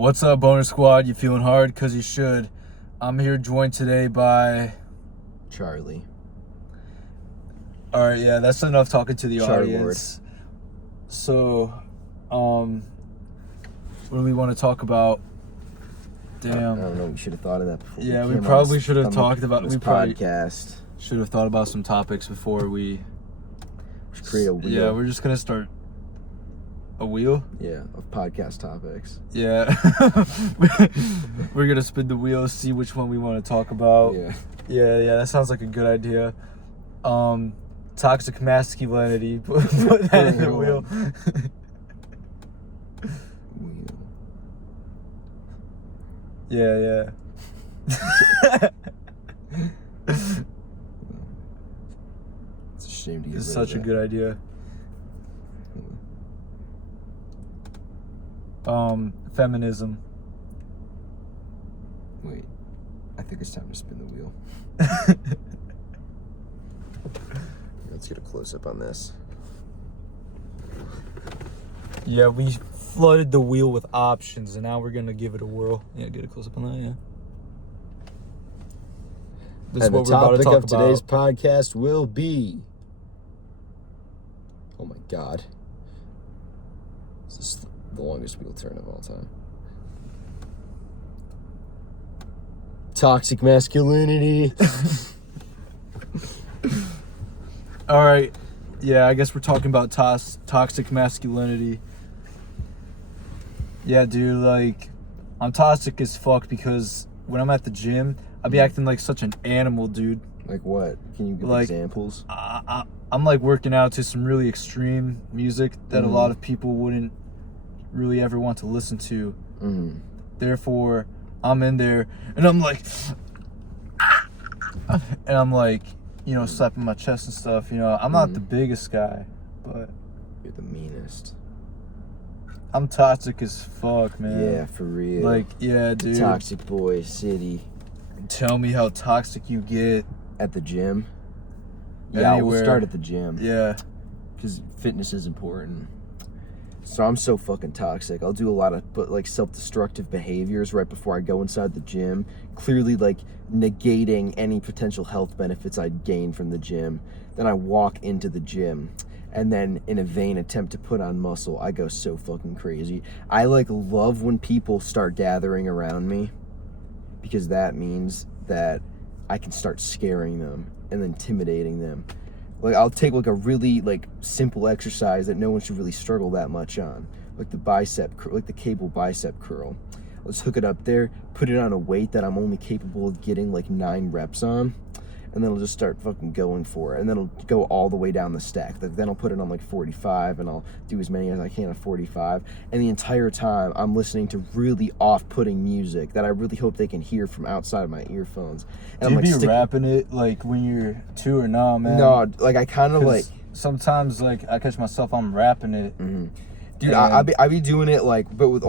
What's up, Boner Squad? You feeling hard? Because you should. I'm here joined today by... Charlie. Alright, yeah, that's enough talking to the audience. Lord. So, what do we want to talk about? Damn. I don't know, we should have thought of that before. Yeah, we probably should have talked about... We probably podcast. should have thought about some topics before we... should create a wheel. Yeah, we're just going to start... A wheel? Yeah, of podcast topics. Yeah. We're going to spin the wheel, see which one we want to talk about. Yeah. Yeah, that sounds like a good idea. Toxic masculinity. Put that in the wheel. Yeah. It's a shame to get It's rid such of a good idea. Feminism. Wait, I think it's time to spin the wheel. Let's get a close-up on this. Yeah, we flooded the wheel with options, and now we're gonna give it a whirl. Yeah, get a close-up on that, yeah. This is what we're about to talk about. Today's podcast will be... Oh my God. This is the longest wheel turn of all time. Toxic masculinity. All right. Yeah, I guess we're talking about toxic masculinity. Yeah, dude, like, I'm toxic as fuck because when I'm at the gym, I be acting like such an animal, dude. Like what? Can you give examples? I'm like working out to some really extreme music that a lot of people wouldn't really ever want to listen to. Therefore, I'm in there and I'm like, slapping my chest and stuff. I'm not the biggest guy, but you're the meanest. I'm toxic as fuck, man. Yeah, for real. Like, yeah, dude. Toxic boy city. Tell me how toxic you get. At the gym? Yeah, Anywhere. we'll start at the gym. Yeah. Because fitness is important. So I'm so fucking toxic. I'll do a lot of self-destructive behaviors right before I go inside the gym, clearly negating any potential health benefits I'd gain from the gym. Then I walk into the gym, and then in a vain attempt to put on muscle, I go so fucking crazy. I love when people start gathering around me, because that means that I can start scaring them and intimidating them. I'll take a really simple exercise that no one should really struggle that much on, like the cable bicep curl. Let's hook it up there, put it on a weight that I'm only capable of getting 9 reps on, and then I'll just start fucking going for it, and then I'll go all the way down the stack. Then I'll put it on 45, and I'll do as many as I can at 45, and the entire time I'm listening to really off-putting music that I really hope they can hear from outside of my earphones. And Do you be rapping it when you're too or nah, man? No, I kind of sometimes I catch myself I'm rapping it. Dude, I be doing it but with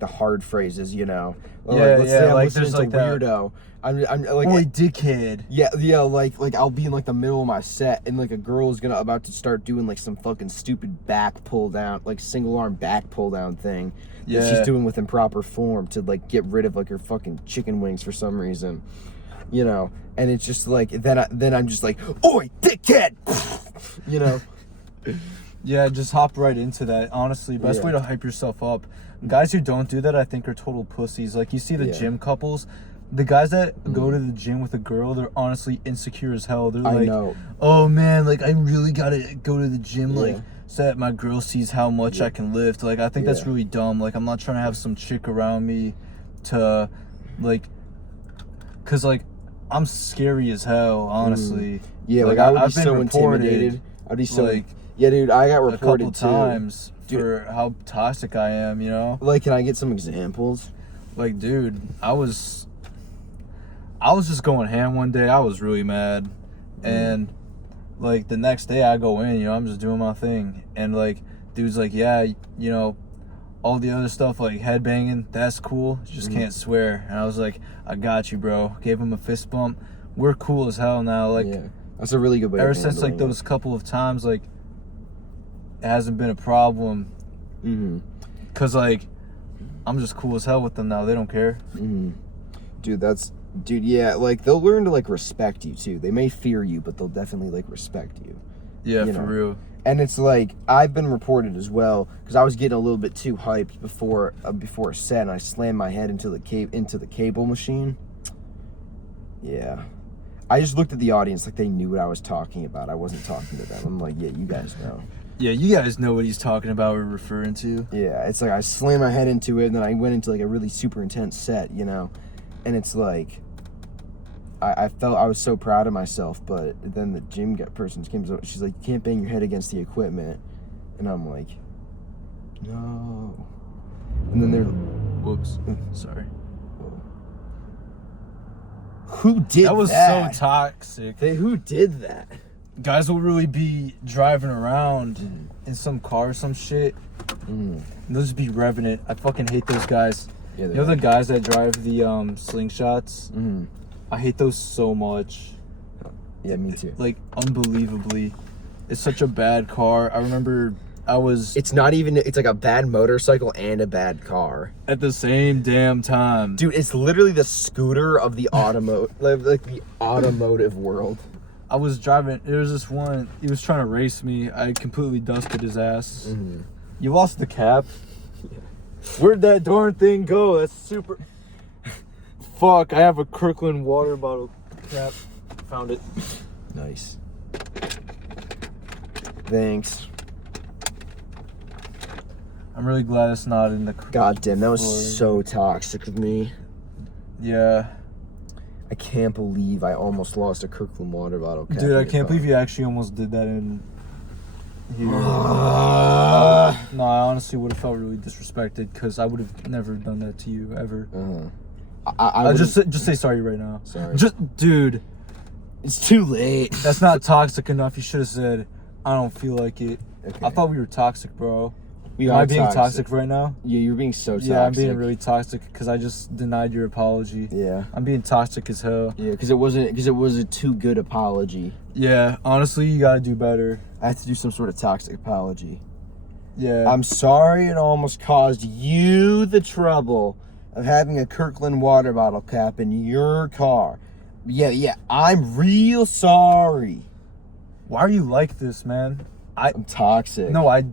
the hard phrases, let's say I'm listening to Weirdo. I'm Boy, dickhead. Yeah, I'll be in the middle of my set, and a girl is about to start doing some fucking stupid back pull down, single arm back pull down thing that she's doing with improper form to get rid of her fucking chicken wings for some reason, and it's just then I'm just oi, dickhead, Yeah, just hop right into that. Honestly, best way to hype yourself up. Guys who don't do that, I think, are total pussies. You see the gym couples. The guys that go to the gym with a girl, they're honestly insecure as hell. They're I know. Oh man, I really gotta go to the gym, so that my girl sees how much I can lift. I think that's really dumb. I'm not trying to have some chick around me to, cause I'm scary as hell, honestly. Yeah, I would be so intimidated. I'd be so yeah, dude, I got reported a couple times for how toxic I am, Can I get some examples? Dude, I was just going ham one day. I was really mad. And the next day I go in, I'm just doing my thing. And dude's yeah, all the other stuff head banging, that's cool. Just can't swear. And I was I got you, bro. Gave him a fist bump. We're cool as hell now. That's a really good way. Ever since those couple of times it hasn't been a problem. Cause I'm just cool as hell with them now. They don't care. Dude, yeah, like, they'll learn to, like, respect you, too. They may fear you, but they'll definitely, like, respect you. Yeah, you for know? real. And it's like, I've been reported as well, because I was getting a little bit too hyped before a set, and I slammed my head into the cable machine. Yeah. I just looked at the audience like they knew what I was talking about. I wasn't talking to them. I'm like, yeah, you guys know. Yeah, you guys know what he's talking about or referring to. Yeah, it's like I slammed my head into it, and then I went into, like, a really super intense set, you know? And it's like, I felt I was so proud of myself, but then the gym person comes up, she's like, you can't bang your head against the equipment. And I'm like, no. And then they're, Whoops. Sorry. Who did that? That was so toxic. Who did that? Guys will really be driving around in some car or some shit. And they'll just be revving it. I fucking hate those guys. Yeah, you know the guys that drive the slingshots? I hate those so much. Yeah, me too. Like, unbelievably. It's such a bad car. I remember It's not even, it's like a bad motorcycle and a bad car. at the same damn time. Dude, it's literally the scooter of the like the automotive world. I was driving, there was this one, he was trying to race me. I completely dusted his ass. You lost the cap? Yeah. Where'd that darn thing go? That's super... Fuck, I have a Kirkland water bottle cap. Found it. Nice. Thanks. I'm really glad it's not in the... God damn, that was so toxic of me. Yeah. I can't believe I almost lost a Kirkland water bottle cap. Dude, I can't believe you actually almost did that in here. No, I honestly would have felt really disrespected because I would have never done that to you, ever. I just say sorry right now. Sorry. Dude. It's too late. That's not toxic enough. You should have said, I don't feel like it. Okay. I thought we were toxic, bro. We Am are I being toxic right now? Yeah, you're being so toxic. Yeah, I'm being really toxic because I just denied your apology. Yeah. I'm being toxic as hell. Yeah, because it was a too good apology. Yeah, honestly, you gotta do better. I have to do some sort of toxic apology. Yeah. I'm sorry it almost caused you the trouble of having a Kirkland water bottle cap in your car. Yeah, I'm real sorry. Why are you like this, man? I'm toxic. No, I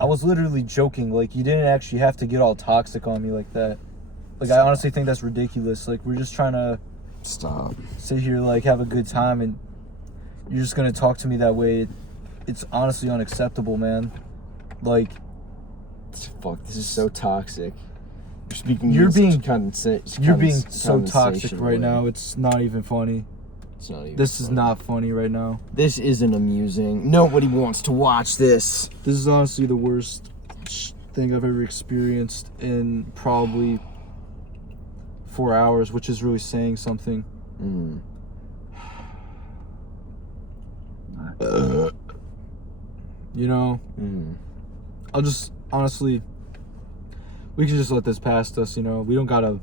was literally joking. Like, you didn't actually have to get all toxic on me like that. Like, I honestly think that's ridiculous. Like, we're just trying to sit here, like, have a good time, and you're just gonna talk to me that way. It's honestly unacceptable, man. Like, fuck, this is so toxic. You're being condensation so toxic right way. now. It's not even funny. It's not even This is funny. not funny right now. This isn't amusing. Nobody wants to watch this. This is honestly the worst thing I've ever experienced in probably 4 hours, which is really saying something. You know, I'll just honestly, we can just let this past us. You know, we don't gotta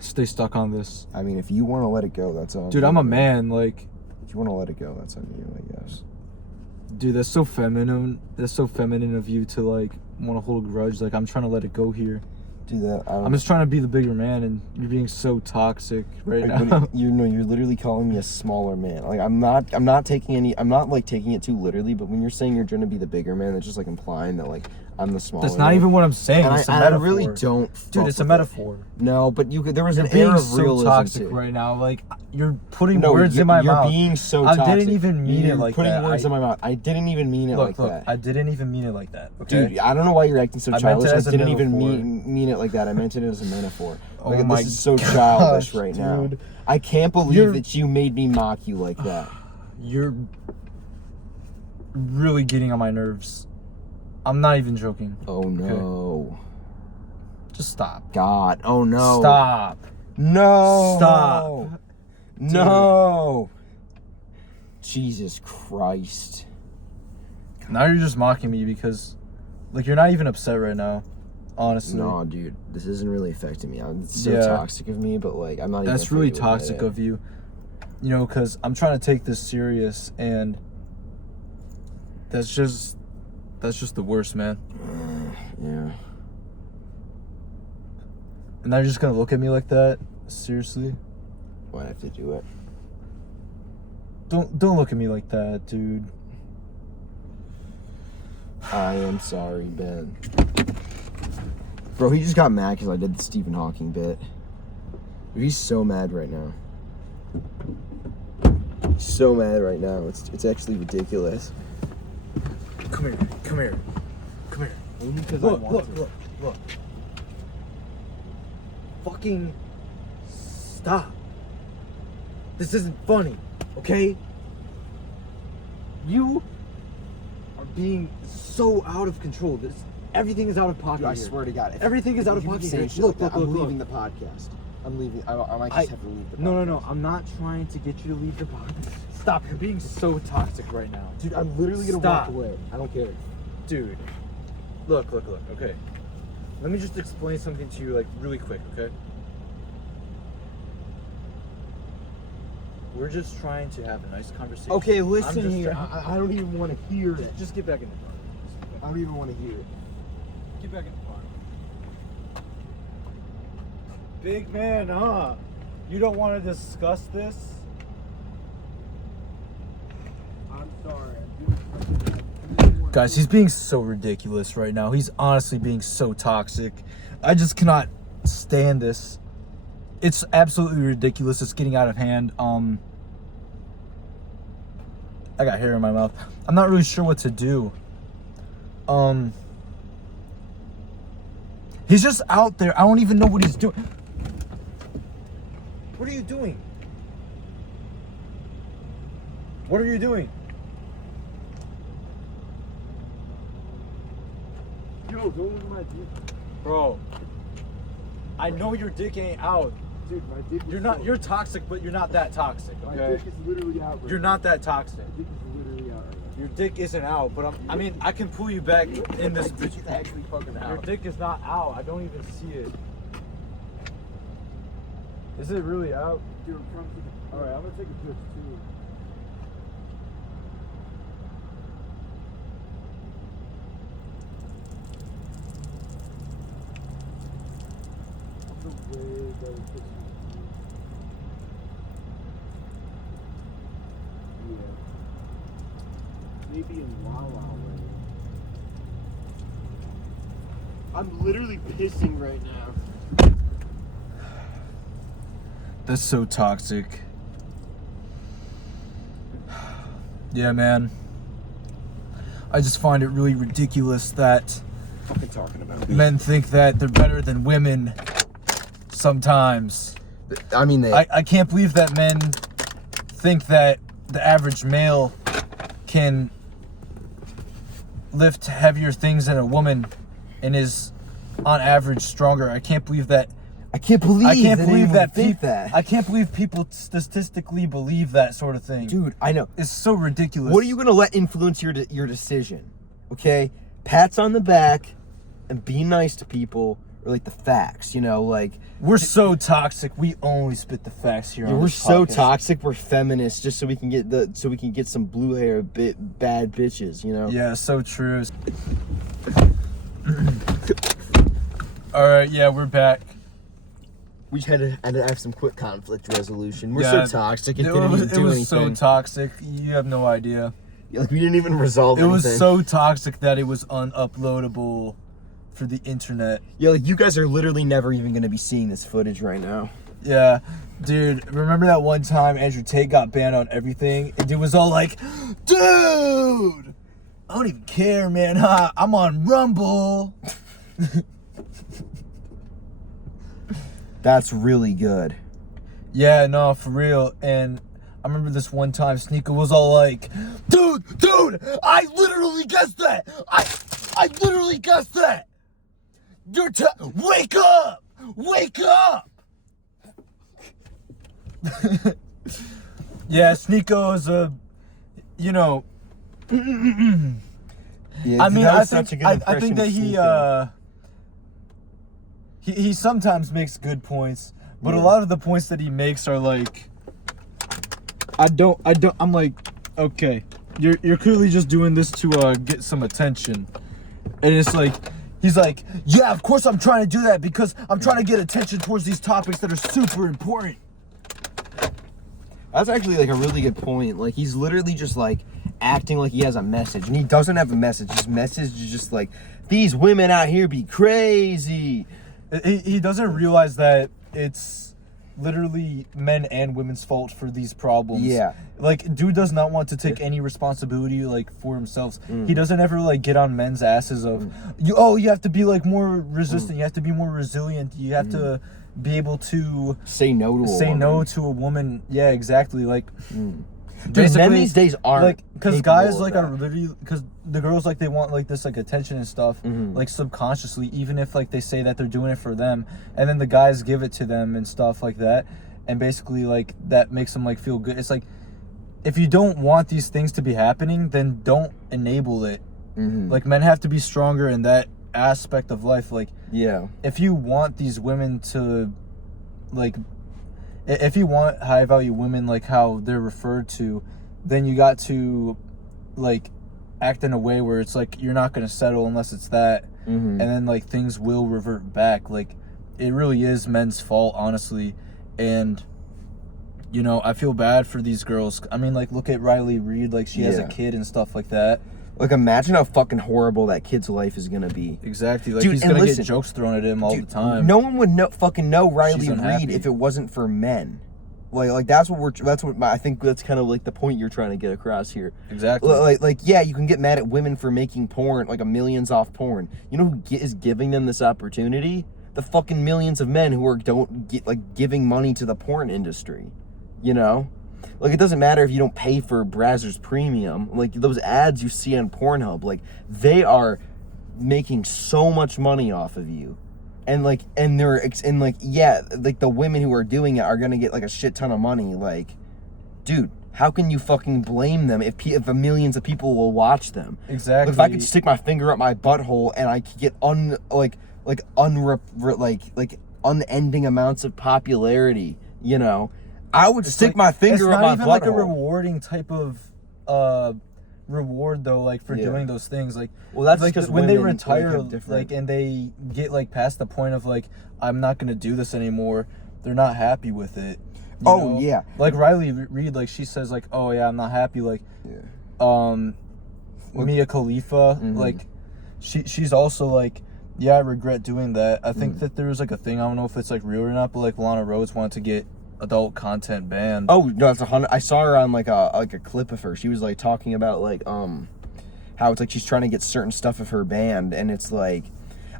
stay stuck on this. I mean, if you want to let it go, that's on Dude, you. I'm a man. Like, if you want to let it go, that's on you, I guess. Dude, that's so feminine. That's so feminine of you to, like, want to hold a grudge. Like, I'm trying to let it go here. Do that. I'm just trying to be the bigger man, and you're being so toxic right now. You're literally calling me a smaller man. Like, I'm not taking it too literally, but when you're saying you're trying to be the bigger man, that's just like implying that, like, I'm the smaller That's not man. even what I'm saying. And It's a metaphor. I really don't. Dude, it's a metaphor. No, but there was You're an air being of so realism toxic to it. right now. Like, you're putting words in my mouth. You're being so toxic. I didn't even mean it like that. You're putting words in my mouth. I didn't even mean it like that. I didn't even mean it like that. Okay? Dude, I don't know why you're acting so I meant childish. it as I a didn't even metaphor. mean it like that. I meant it as a metaphor. Oh Like, my this is so gosh, childish right now. dude. I can't believe You're- that you made me mock you like that. You're really getting on my nerves. I'm not even joking. Oh no. Just stop. God. Oh no. Stop. No. Stop. No. Jesus Christ. Now you're just mocking me because, like, you're not even upset right now. Honestly. No, dude. This isn't really affecting me. It's so Yeah. toxic of me, but, like, I'm not even. That's really afraid to admit toxic it. of you. You know, because I'm trying to take this serious, and that's just the worst, man. Yeah. And now you're just gonna look at me like that? Seriously? Why have to do it? Don't look at me like that, dude. I am sorry, Ben. Bro, he just got mad because I did the Stephen Hawking bit. He's so mad right now. So mad right now. It's actually ridiculous. Come here. Come here. Come here. Only because Look. Fucking stop. This isn't funny, okay? You are being so out of control. Everything is out of pocket. Dude, I here. swear to God. Everything is out of pocket here. Look. I'm leaving the podcast. I'm leaving. I might just have to leave the podcast. No. I'm not trying to get you to leave the podcast. Stop. You're being so toxic right now. Dude, I'm literally going to walk away. I don't care. Dude. Look. Okay. Let me just explain something to you, like, really quick, okay? We're just trying to have a nice conversation. Okay, listen here. I don't even want to hear it. Just get back in the car. I don't even want to hear it. Get back in the car. Big man, huh? You don't want to discuss this? I'm sorry. Guys, he's being so ridiculous right now. He's honestly being so toxic. I just cannot stand this. It's absolutely ridiculous. It's getting out of hand. I got hair in my mouth. I'm not really sure what to do. He's just out there. I don't even know what he's doing. What are you doing? What are you doing? Yo, don't look at my dick. Bro, I know your dick ain't out. Dude, my dick is You're toxic, but you're not that toxic, My okay? dick is literally out right You're not that toxic. My dick is literally out right now. Your dick isn't out, but I mean, I can pull you back in this. My dick is actually fucking out. Your dick is not out. I don't even see it. Is it really out? Dude, I'm trying to take a... Alright, I'm gonna take a piss too. That's a way better piss. Yeah. Maybe in Wawa way. I'm literally pissing right now. That's so toxic. Yeah, man. I just find it really ridiculous that Fucking talking about men think that they're better than women sometimes. I mean, I can't believe that men think that the average male can lift heavier things than a woman and is on average stronger. I can't believe that. I can't believe that people. I can't believe people statistically believe that sort of thing. Dude, I know. It's so ridiculous. What are you gonna let influence your decision? Okay, pats on the back and be nice to people, or like the facts. You know, like We're so toxic. We only spit the facts here. yeah, on we're this so podcast. toxic. We're feminists just so we can get some blue hair bad bitches. You know. Yeah, so true. All right, yeah, we're back. We just had to have some quick conflict resolution. We're Yeah, so toxic. It It didn't was, even it do was anything. so toxic. You have no idea. Like we didn't even resolve It anything. was so toxic that it was unuploadable for the internet. Yeah, like you guys are literally never even gonna be seeing this footage right now. Yeah, dude, remember that one time Andrew Tate got banned on everything? And dude was all like, dude, I don't even care, man. Huh? I'm on Rumble. That's really good. Yeah, no, for real. And I remember this one time Sneaker was all like, dude, I literally guessed that. I literally guessed that. Wake up. Yeah, Sneeko is a, you know, Yeah, I mean, that I was such a think good I impression think that of he Sneeko. he sometimes makes good points, but Yeah. a lot of the points that he makes are like, I'm like, okay, you're clearly just doing this to get some attention, and it's like, He's like, yeah, of course I'm trying to do that because I'm trying to get attention towards these topics that are super important. That's actually like a really good point. Like he's literally just like acting like he has a message, and he doesn't have a message. His message is just like, these women out here be crazy. He doesn't realize that it's literally men and women's fault for these problems. Yeah. Like, dude does not want to take any responsibility, like, for himself. He doesn't ever, like, get on men's asses of, you have to be, like, more resistant. You have to be more resilient. You have to be able to say no to a woman. Yeah, exactly. Like, dude, men these days aren't, like, because guys like are literally, because the girls like they want like this like attention and stuff, like subconsciously, even if like they say that they're doing it for them, and then the guys give it to them and stuff like that, and basically like that makes them like feel good. It's like, if you don't want these things to be happening, then don't enable it. Like, men have to be stronger in that aspect of life. Like, yeah, if you want these women to, like, if you want high value women like how they're referred to, then you got to like act in a way where it's like you're not going to settle unless it's that, and then like things will revert back. Like, it really is men's fault, honestly. And you know, I feel bad for these girls. I mean, like, look at Riley Reid, like she has a kid and stuff like that. Like, imagine how fucking horrible that kid's life is gonna be. Exactly. Like, dude, he's gonna get jokes thrown at him all the time. No one would fucking know Riley Reid if it wasn't for men. Like that's what I think that's kind of like the point you're trying to get across here. Exactly. Like yeah, you can get mad at women for making porn, like millions off porn. You know who is giving them this opportunity? The fucking millions of men who are giving money to the porn industry. You know? Like, it doesn't matter if you don't pay for Brazzers Premium. Like, those ads you see on Pornhub, like, they are making so much money off of you. And, like, yeah, like, the women who are doing it are gonna get, like, a shit ton of money. Like, dude, how can you fucking blame them if millions of people will watch them? Exactly. Like, if I could stick my finger up my butthole and I could get unending amounts of popularity, you know, I would stick my finger up my butthole. It's not even like a rewarding type of reward though, like for doing those things. Like, well, that's like because when they retire, like, and they get like past the point of like, I'm not gonna do this anymore, they're not happy with it. You know? Yeah. Like Riley Reid, like she says like, oh yeah, I'm not happy. Like, Mia Khalifa, like she's also like, yeah, I regret doing that. I think that there was like a thing, I don't know if it's like real or not, but like Lana Rhoades wanted to get adult content banned. Oh no, that's 100. I saw her on like a clip of her. She was like talking about like how it's like she's trying to get certain stuff of her banned, and it's like,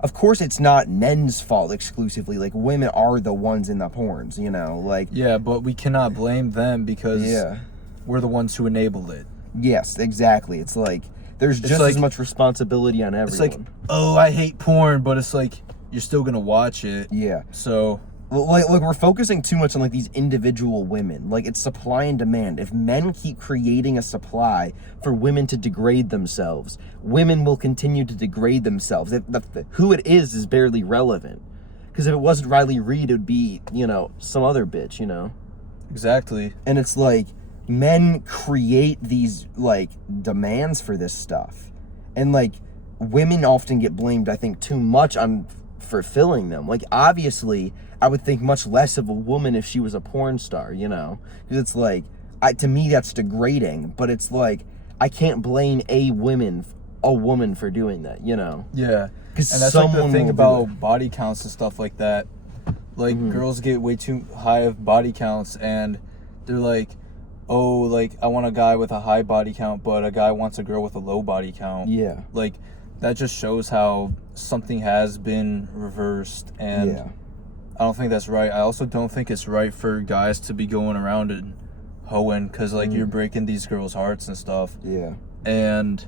of course it's not men's fault exclusively. Like, women are the ones in the porns, you know. Like, yeah, but we cannot blame them because we're the ones who enabled it. Yes, exactly. It's like there's just as much responsibility on everyone. It's like, oh, I hate porn, but it's like you're still gonna watch it. Yeah. So. Like we're focusing too much on like these individual women. Like, it's supply and demand. If men keep creating a supply for women to degrade themselves, women will continue to degrade themselves. Who it is barely relevant. Because if it wasn't Riley Reid, it would be, you know, some other bitch, you know? Exactly. And it's like, men create these like demands for this stuff. And like, women often get blamed, I think, too much on fulfilling them. Like, obviously, I would think much less of a woman if she was a porn star, you know? Because it's like, to me, that's degrading. But it's like, I can't blame a woman for doing that, you know? Yeah. And that's like the thing about body counts and stuff like that. Like, girls get way too high of body counts, and they're like, oh, like, I want a guy with a high body count, but a guy wants a girl with a low body count. Yeah. Like, that just shows how something has been reversed, and I don't think that's right. I also don't think it's right for guys to be going around and hoeing, because like you're breaking these girls' hearts and stuff. Yeah. And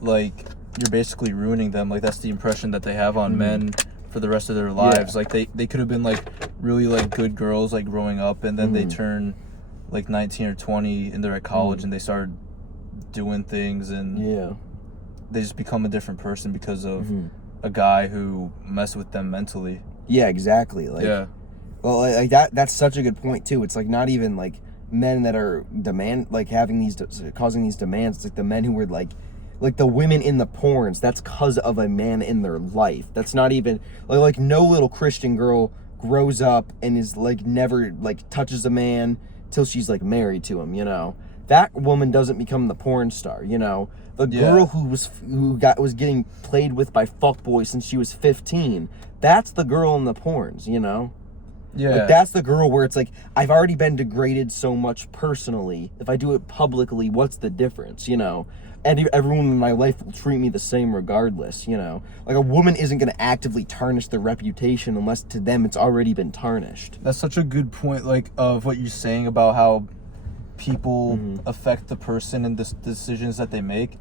like you're basically ruining them. Like, that's the impression that they have on men for the rest of their lives. Like they could have been like really like good girls like growing up, and then they turn like 19 or 20 and they're at college and they start doing things, and they just become a different person because of a guy who messed with them mentally. Yeah, exactly. Like, well, like that's such a good point too. It's like not even like men that are causing these demands. It's like the men who were like Like the women in the porns, that's because of a man in their life. That's not even like no little Christian girl grows up and is like never like touches a man till she's like married to him, you know. That woman doesn't become the porn star, you know. The girl who was getting played with by fuckboys since she was 15, that's the girl in the porns, you know. Yeah. Like that's the girl where it's like, I've already been degraded so much personally. If I do it publicly, what's the difference, you know? And everyone in my life will treat me the same regardless, you know? Like a woman isn't going to actively tarnish their reputation unless to them it's already been tarnished. That's such a good point, like, of what you're saying about how people affect the person and the decisions that they make.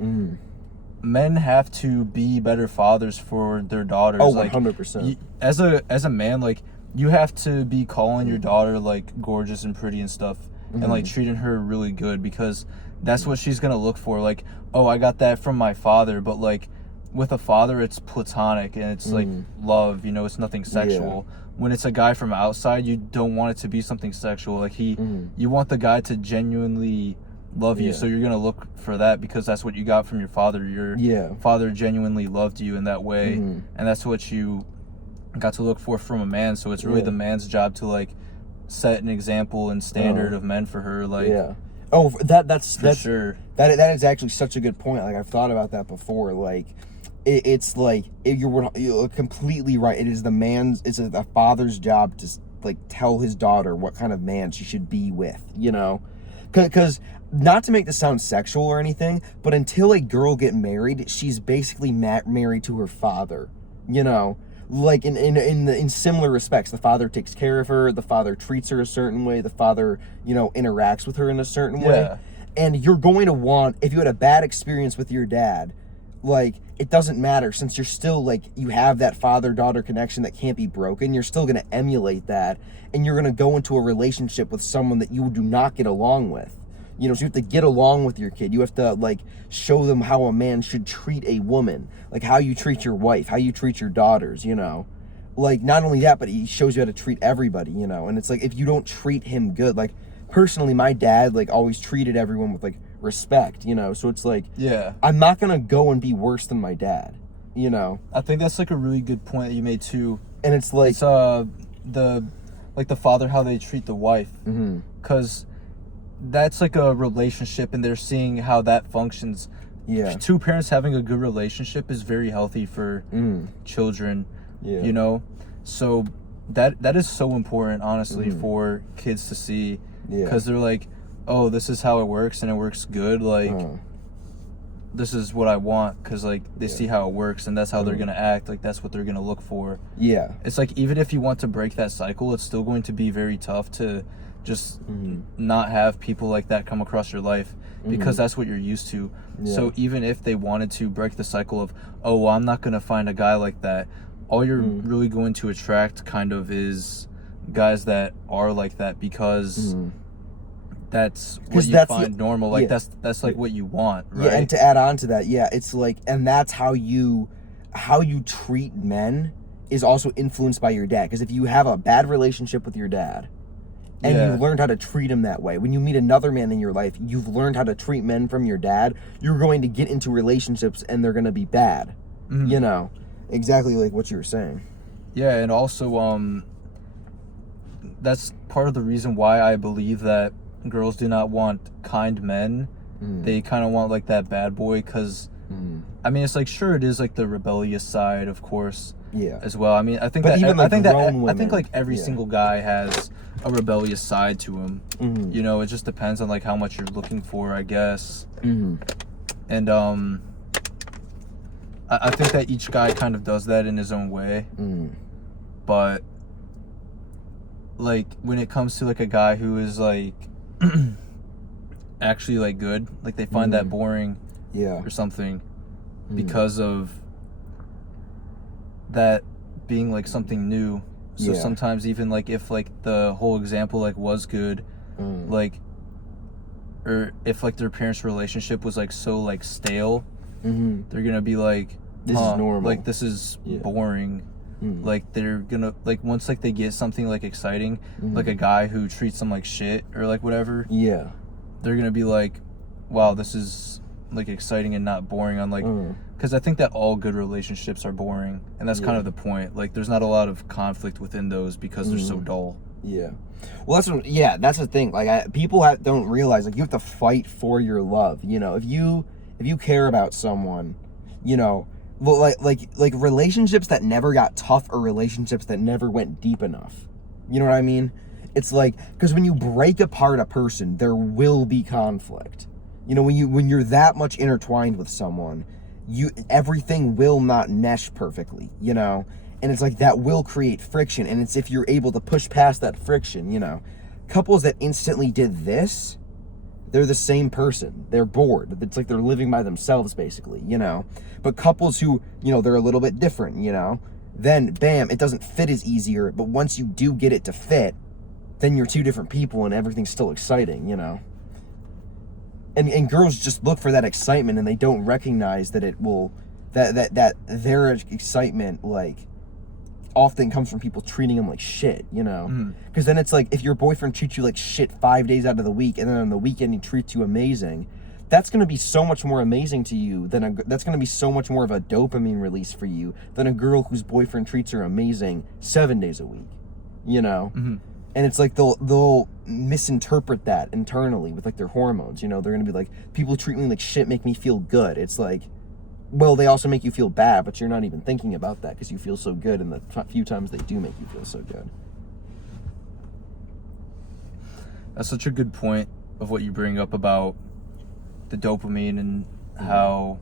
Men have to be better fathers for their daughters. Oh, like, 100%. As a man, like, you have to be calling your daughter, like, gorgeous and pretty and stuff, and, like, treating her really good, because that's what she's gonna look for. Like, oh, I got that from my father, but, like, with a father, it's platonic, and it's, like, love, you know, it's nothing sexual. When it's a guy from outside, you don't want it to be something sexual. Like, you want the guy to genuinely love you, so you're gonna look for that, because that's what you got from your father. Your father genuinely loved you in that way, and that's what you got to look for from a man. So it's really the man's job to, like, set an example and standard of men for her. Like, oh, that's sure. That is actually such a good point. Like, I've thought about that before. Like, it's like you're completely right. It is the father's job to, like, tell his daughter what kind of man she should be with, you know? Because not to make this sound sexual or anything, but until a girl get married, she's basically married to her father, you know? Like, in similar respects, the father takes care of her, the father treats her a certain way, the father, you know, interacts with her in a certain way. And you're going to want, if you had a bad experience with your dad, like, it doesn't matter, since you're still, like, you have that father-daughter connection that can't be broken, you're still going to emulate that, and you're going to go into a relationship with someone that you do not get along with. You know, so you have to get along with your kid. You have to, like, show them how a man should treat a woman. Like, how you treat your wife, how you treat your daughters, you know. Like, not only that, but he shows you how to treat everybody, you know. And it's like, if you don't treat him good, like, personally, my dad, like, always treated everyone with, like, respect, you know. So it's like, I'm not going to go and be worse than my dad, you know. I think that's, like, a really good point that you made, too. And it's like... It's, the father, how they treat the wife. Because... that's like a relationship, and they're seeing how that functions. Two parents having a good relationship is very healthy for children, you know. So that is so important, honestly, for kids to see, because they're like, oh, this is how it works, and it works good. Like, this is what I want, because, like, they see how it works, and that's how they're gonna act. Like, that's what they're gonna look for. It's like, even if you want to break that cycle, it's still going to be very tough to just not have people like that come across your life, because that's what you're used to. So even if they wanted to break the cycle of, oh, well, I'm not going to find a guy like that, all you're really going to attract kind of is guys that are like that, because that's what you find normal. Like, that's like what you want, right? And to add on to that, it's like, and that's how you treat men is also influenced by your dad. Because if you have a bad relationship with your dad, and you've learned how to treat him that way, when you meet another man in your life, you've learned how to treat men from your dad, you're going to get into relationships and they're going to be bad. You know, exactly like what you were saying. Yeah, and also, that's part of the reason why I believe that girls do not want kind men. They kind of want, like, that bad boy, because, I mean, it's like, sure, it is, like, the rebellious side, of course, as well. I mean, I think like every single guy has a rebellious side to him. You know, it just depends on, like, how much you're looking for, I guess. And I think that each guy kind of does that in his own way. But, like, when it comes to, like, a guy who is, like, actually, like, good, like, they find that boring or something, because of that being, like, something new. So sometimes, even, like, if, like, the whole example, like, was good, like, or if, like, their parents' relationship was, like, so, like, stale, they're gonna be like, this is normal, like, this is boring. Like, they're gonna, like, once, like, they get something, like, exciting, like a guy who treats them like shit or, like, whatever, they're gonna be like, wow, this is like exciting and not boring on like, because I think that all good relationships are boring, and that's kind of the point. Like there's not a lot of conflict within those because they're so dull. Yeah. Well, that's the thing. Like people don't realize, like, you have to fight for your love. You know, if you care about someone, you know, well, like relationships that never got tough are relationships that never went deep enough. You know what I mean? It's like, because when you break apart a person, there will be conflict. You know, when you're that much intertwined with someone, everything will not mesh perfectly, you know? And it's like that will create friction, and it's if you're able to push past that friction, you know. Couples that instantly did this, they're the same person. They're bored. It's like they're living by themselves, basically, you know. But couples who, you know, they're a little bit different, you know, then bam, it doesn't fit as easier, but once you do get it to fit, then you're two different people and everything's still exciting, you know. And girls just look for that excitement, and they don't recognize that it will, that their excitement, like, often comes from people treating them like shit, you know? Because then it's like, if your boyfriend treats you like shit 5 days out of the week, and then on the weekend he treats you amazing, that's going to be so much more amazing to you that's going to be so much more of a dopamine release for you than a girl whose boyfriend treats her amazing 7 days a week, you know? And it's like they'll misinterpret that internally with like their hormones, you know? They're going to be like, people treat me like shit make me feel good. It's like, well, they also make you feel bad, but you're not even thinking about that because you feel so good, and the few times they do make you feel so good. That's such a good point of what you bring up about the dopamine and how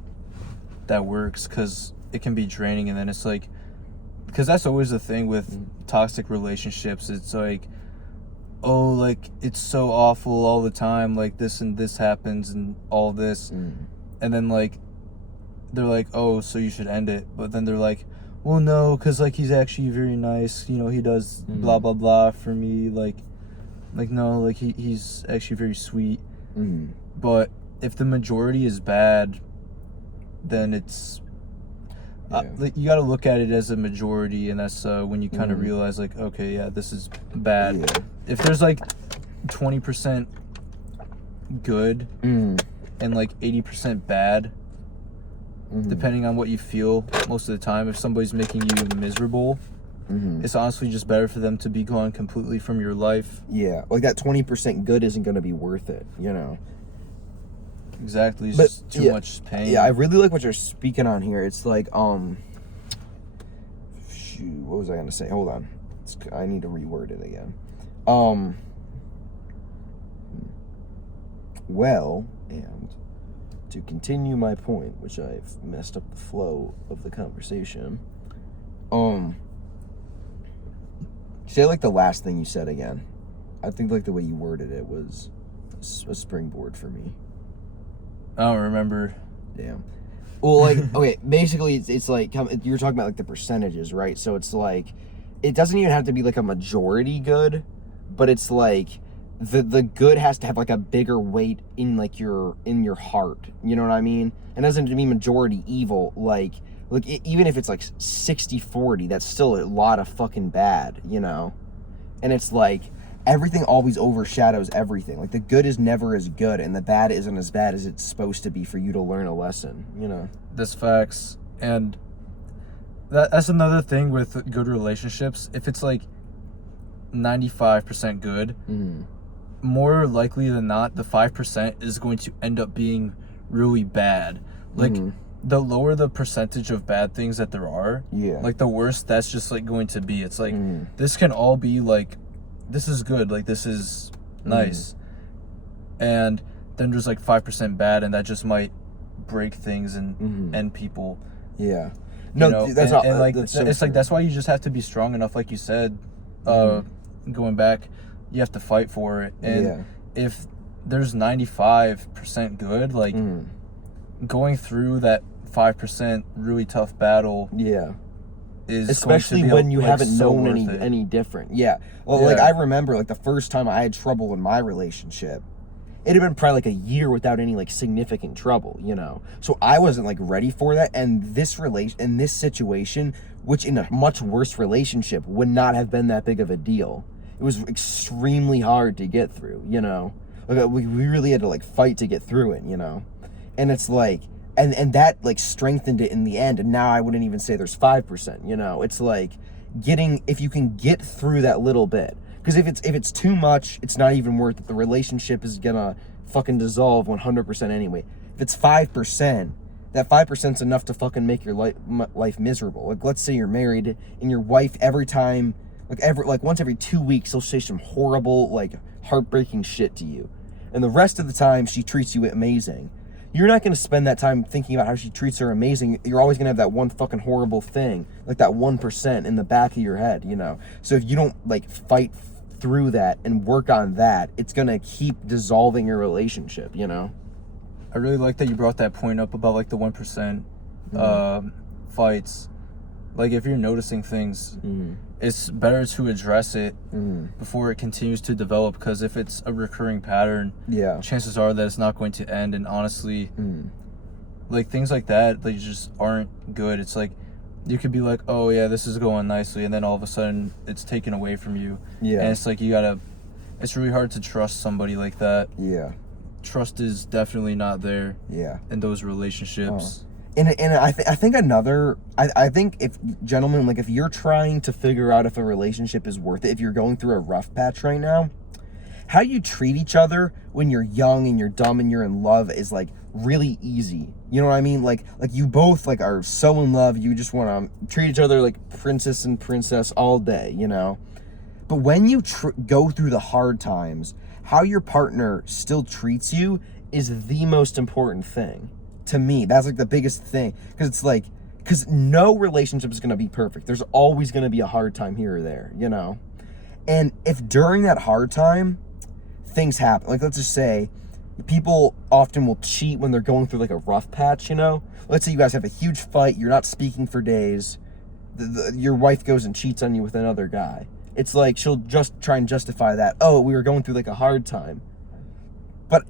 that works, because it can be draining, and then it's like, because that's always the thing with toxic relationships. It's like, oh, like, it's so awful all the time, like this and this happens and all this, and then like, they're like, oh, so you should end it. But then they're like, well, no, because like he's actually very nice, you know, he does blah blah blah for me, like no, like he's actually very sweet. But if the majority is bad, then it's like, you got to look at it as a majority, and that's when you kind of realize, like, okay, yeah, this is bad. If there's like 20% good and like 80% bad, depending on what you feel most of the time, if somebody's making you miserable, it's honestly just better for them to be gone completely from your life. Yeah, like that 20% good isn't going to be worth it, you know? Exactly, it's just too much pain. Yeah, I really like what you're speaking on here. It's like, shoot, what was I going to say? Hold on. I need to reword it again. Well, and to continue my point, which I've messed up the flow of the conversation, say like the last thing you said again. I think like the way you worded it was a springboard for me. I don't remember. Damn. Well, like, okay, basically it's like, you were talking about like the percentages, right? So it's like, it doesn't even have to be like a majority good, but it's like, the good has to have like a bigger weight in like in your heart, you know what I mean? It doesn't mean majority evil, like even if it's like 60-40, that's still a lot of fucking bad, you know? And it's like, everything always overshadows everything. Like, the good is never as good, and the bad isn't as bad as it's supposed to be for you to learn a lesson, you know? That's facts. And that's another thing with good relationships. If it's like 95% good, more likely than not, the 5% is going to end up being really bad. Like, the lower the percentage of bad things that there are, like, the worse that's just like going to be. It's like, this can all be like, this is good, like, this is nice, and then there's like 5% bad, and that just might break things and end people. No, you know? that's and, not, and like, that's so it's true. like, that's why you just have to be strong enough, like you said, going back, you have to fight for it. And if there's 95% good, like, going through that 5% really tough battle is especially going to be when you like, haven't so known worth it. any different. Well, like, I remember like the first time I had trouble in my relationship, it had been probably like a year without any like significant trouble, you know? So I wasn't like ready for that, and this situation, which in a much worse relationship would not have been that big of a deal. It was extremely hard to get through, you know? Like, we really had to like fight to get through it, you know? And it's like, and that like strengthened it in the end. And now I wouldn't even say there's 5%, you know. It's like if you can get through that little bit, because if it's too much, it's not even worth it. The relationship is gonna fucking dissolve 100% anyway. If it's 5%, that 5% is enough to fucking make your life miserable. Like, let's say you're married and your wife every time, like once every 2 weeks, she'll say some horrible, like heartbreaking shit to you, and the rest of the time she treats you amazing. You're not going to spend that time thinking about how she treats her amazing. You're always going to have that one fucking horrible thing, like that 1% in the back of your head, you know? So if you don't, like, fight through that and work on that, it's going to keep dissolving your relationship, you know? I really like that you brought that point up about, like, the 1% fights. Like, if you're noticing things, it's better to address it before it continues to develop, because if it's a recurring pattern, chances are that it's not going to end. And honestly, like, things like that, they just aren't good. It's like, you could be like, oh yeah, this is going nicely, and then all of a sudden it's taken away from you. And it's like, it's really hard to trust somebody like that. Trust is definitely not there in those relationships. And I think I think if gentlemen, like, if you're trying to figure out if a relationship is worth it, if you're going through a rough patch right now, how you treat each other when you're young and you're dumb and you're in love is like really easy. You know what I mean? Like you both like are so in love, you just want to treat each other like princess and princess all day, you know? But when you go through the hard times, how your partner still treats you is the most important thing. To me, that's like the biggest thing, because no relationship is going to be perfect. There's always going to be a hard time here or there, you know? And if during that hard time, things happen, like, let's just say people often will cheat when they're going through like a rough patch, you know? Let's say you guys have a huge fight, you're not speaking for days, your wife goes and cheats on you with another guy. It's like, she'll just try and justify that, oh, we were going through like a hard time. But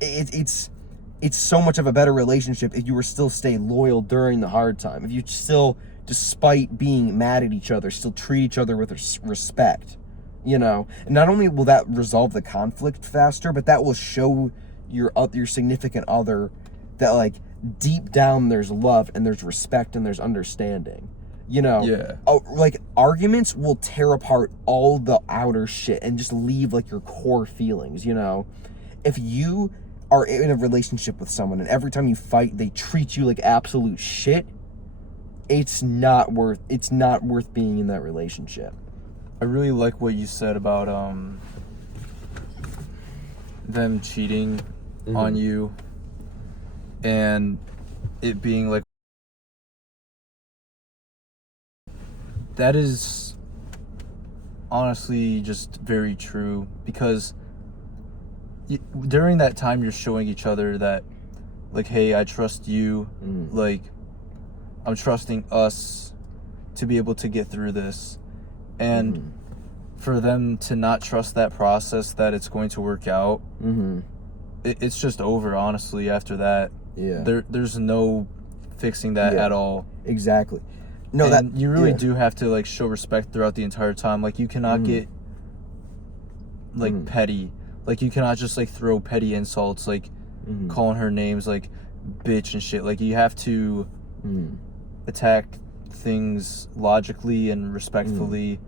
it's so much of a better relationship if you were still stay loyal during the hard time. If you still, despite being mad at each other, still treat each other with respect, you know? And not only will that resolve the conflict faster, but that will show your significant other that, like, deep down there's love and there's respect and there's understanding, you know? Like, arguments will tear apart all the outer shit and just leave, like, your core feelings, you know? If you are in a relationship with someone and every time you fight they treat you like absolute shit, it's not worth being in that relationship. I really like what you said about them cheating on you and it being like, that is honestly just very true, because during that time you're showing each other that, like, hey, I trust you, like, I'm trusting us to be able to get through this. And for them to not trust that process, that it's going to work out, it's just over, honestly, after that. There's no fixing that at all. Exactly. No, and that you really do have to, like, show respect throughout the entire time. Like, you cannot get, like, petty. Like, you cannot just, like, throw petty insults, like, calling her names, like, bitch and shit. Like, you have to attack things logically and respectfully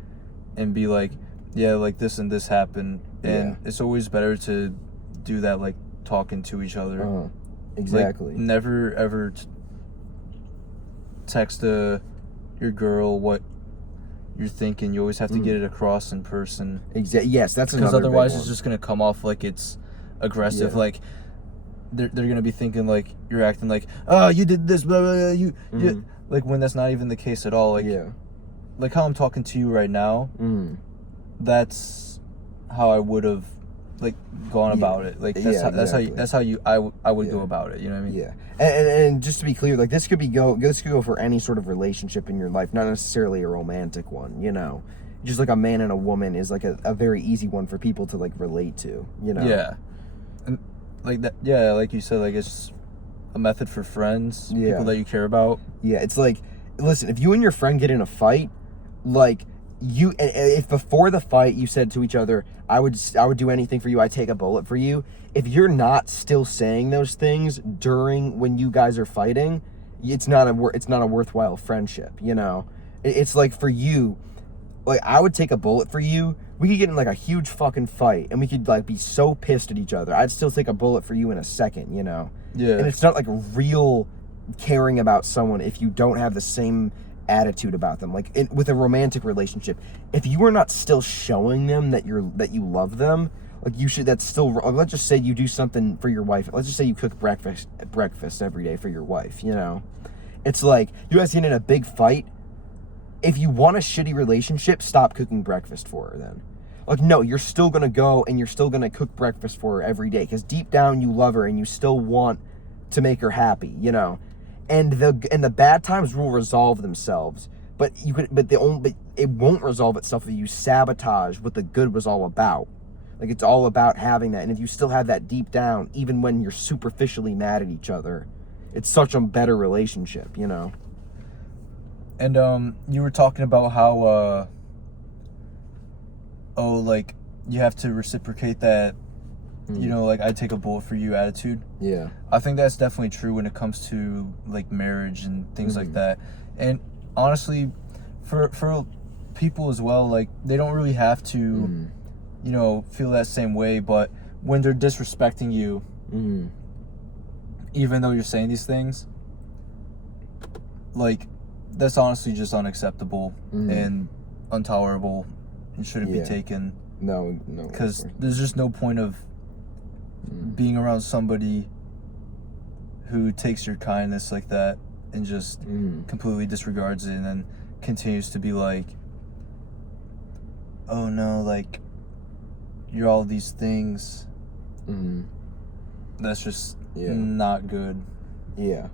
and be like, yeah, like, this and this happened. And it's always better to do that, like, talking to each other. Exactly. Like, never, ever text your girl what you're thinking. You always have to get it across in person. Yes, that's another. Because otherwise, big it's just gonna come off like it's aggressive. Like they're gonna be thinking like you're acting like, oh, you did this, blah, blah, blah, you like, when that's not even the case at all. Like, like how I'm talking to you right now. That's how I would have, like, gone about it. Like, that's how I would go about it. You know what I mean? Yeah. And just to be clear, like, this could go for any sort of relationship in your life, not necessarily a romantic one, you know? Just like a man and a woman is like a very easy one for people to, like, relate to, you know? Yeah. And like that, like you said, like, it's a method for friends, people that you care about. Yeah, it's like, listen, if you and your friend get in a fight, like, if before the fight you said to each other, I would do anything for you, I'd take a bullet for you. If you're not still saying those things during when you guys are fighting, it's not a worthwhile friendship, you know? It's like for you, like I would take a bullet for you. We could get in like a huge fucking fight and we could like be so pissed at each other. I'd still take a bullet for you in a second, you know? Yeah. And it's not like real caring about someone if you don't have the same attitude about them. Like with a romantic relationship, if you are not still showing them that you love them, like you should, that's still, like, let's just say you do something for your wife. Let's just say you cook breakfast every day for your wife, you know? It's like, you guys get in a big fight. If you want a shitty relationship, stop cooking breakfast for her then. Like, no, you're still going to go and you're still going to cook breakfast for her every day because deep down you love her and you still want to make her happy, you know? And the bad times will resolve themselves, but it won't resolve itself if you sabotage what the good was all about. Like, it's all about having that. And if you still have that deep down, even when you're superficially mad at each other, it's such a better relationship, you know? And you were talking about how like you have to reciprocate that, you know, like I take a bullet for you attitude. Yeah. I think that's definitely true when it comes to like marriage and things like that. And honestly, for people as well, like they don't really have to, you know, feel that same way. But when they're disrespecting you, even though you're saying these things, like that's honestly just unacceptable and intolerable and shouldn't be taken. No. Because there's just no point of being around somebody who takes your kindness like that and just completely disregards it and then continues to be like, oh no, like you're all these things. That's just not good. Yeah.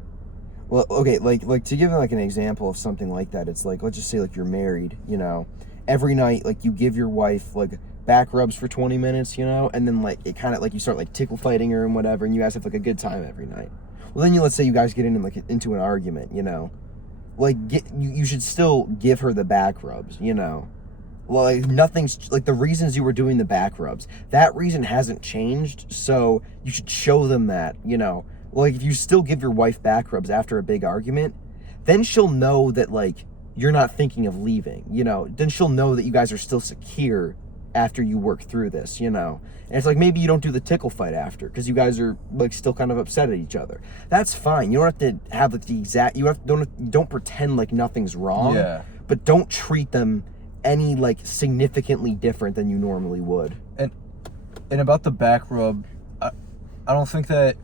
Well, okay, like to give like an example of something like that, it's like, let's just say like you're married, you know, every night like you give your wife like back rubs for 20 minutes, you know, and then like it kind of like you start like tickle fighting her and whatever, and you guys have like a good time every night. Well, then let's say you guys get into an argument, you know, like you should still give her the back rubs, you know. Like nothing's like the reasons you were doing the back rubs, that reason hasn't changed, so you should show them that, you know. Like if you still give your wife back rubs after a big argument, then she'll know that like you're not thinking of leaving, you know. Then she'll know that you guys are still secure after you work through this, you know. And it's like maybe you don't do the tickle fight after because you guys are like still kind of upset at each other. That's fine. You don't have to have like the exact, don't pretend like nothing's wrong. Yeah. But don't treat them any like significantly different than you normally would. And about the back rub, I don't think that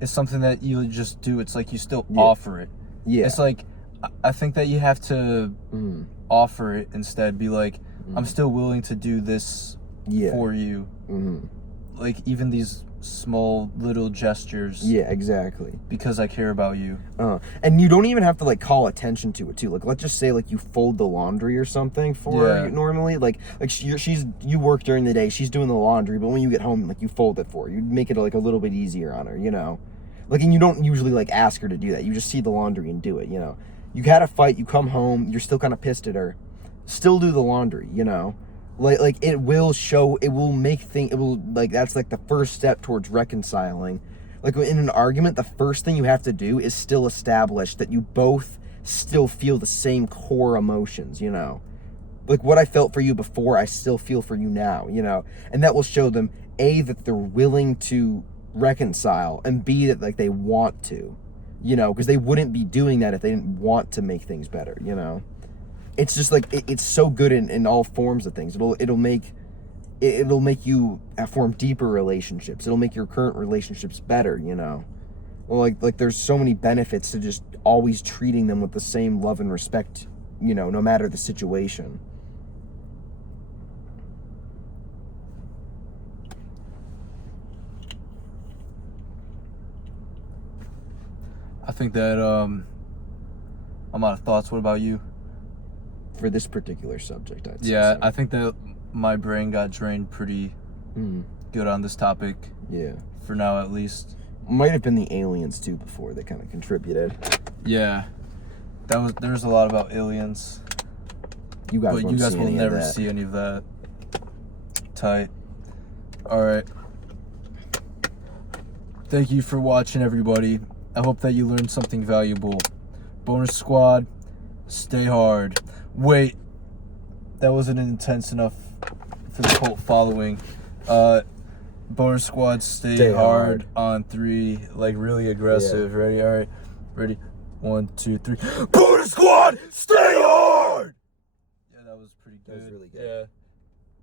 it's something that you just do. It's like you still offer it. Yeah. It's like I think that you have to offer it instead. Be like, I'm still willing to do this for you. Like even these small little gestures. Yeah, exactly. Because I care about you. And you don't even have to like call attention to it too. Like let's just say like you fold the laundry or something for her normally. Like you work during the day, she's doing the laundry, but when you get home, like you fold it for her. You make it like a little bit easier on her, you know. Like, and you don't usually like ask her to do that. You just see the laundry and do it, you know. You had a fight, you come home, you're still kind of pissed at her. Still do the laundry, you know. Like it will show, it will like that's like the first step towards reconciling. Like in an argument, the first thing you have to do is still establish that you both still feel the same core emotions, you know. Like what I felt for you before, I still feel for you now, you know. And that will show them A, that they're willing to reconcile, and B, that like they want to, you know, because they wouldn't be doing that if they didn't want to make things better, you know. It's just like it's so good in all forms of things. It'll make you form deeper relationships. It'll make your current relationships better, you know. Well, like there's so many benefits to just always treating them with the same love and respect, you know, no matter the situation. I think that I'm out of thoughts. What about you? For this particular subject, I'd say. Yeah, I think that my brain got drained pretty good on this topic. Yeah. For now, at least. Might have been the aliens too before that kind of contributed. Yeah. There was a lot about aliens. You guys but won't you guys see will any of never that. see any of that. Tight. All right. Thank you for watching, everybody. I hope that you learned something valuable. Bonus Squad, stay hard. Wait, that wasn't intense enough for the cult following. Bonus Squad, stay hard on 3, like really aggressive. Yeah. Ready? All right. Ready? 1, 2, 3. Bonus Squad, stay hard! Yeah, that was pretty good. That was really good. Yeah.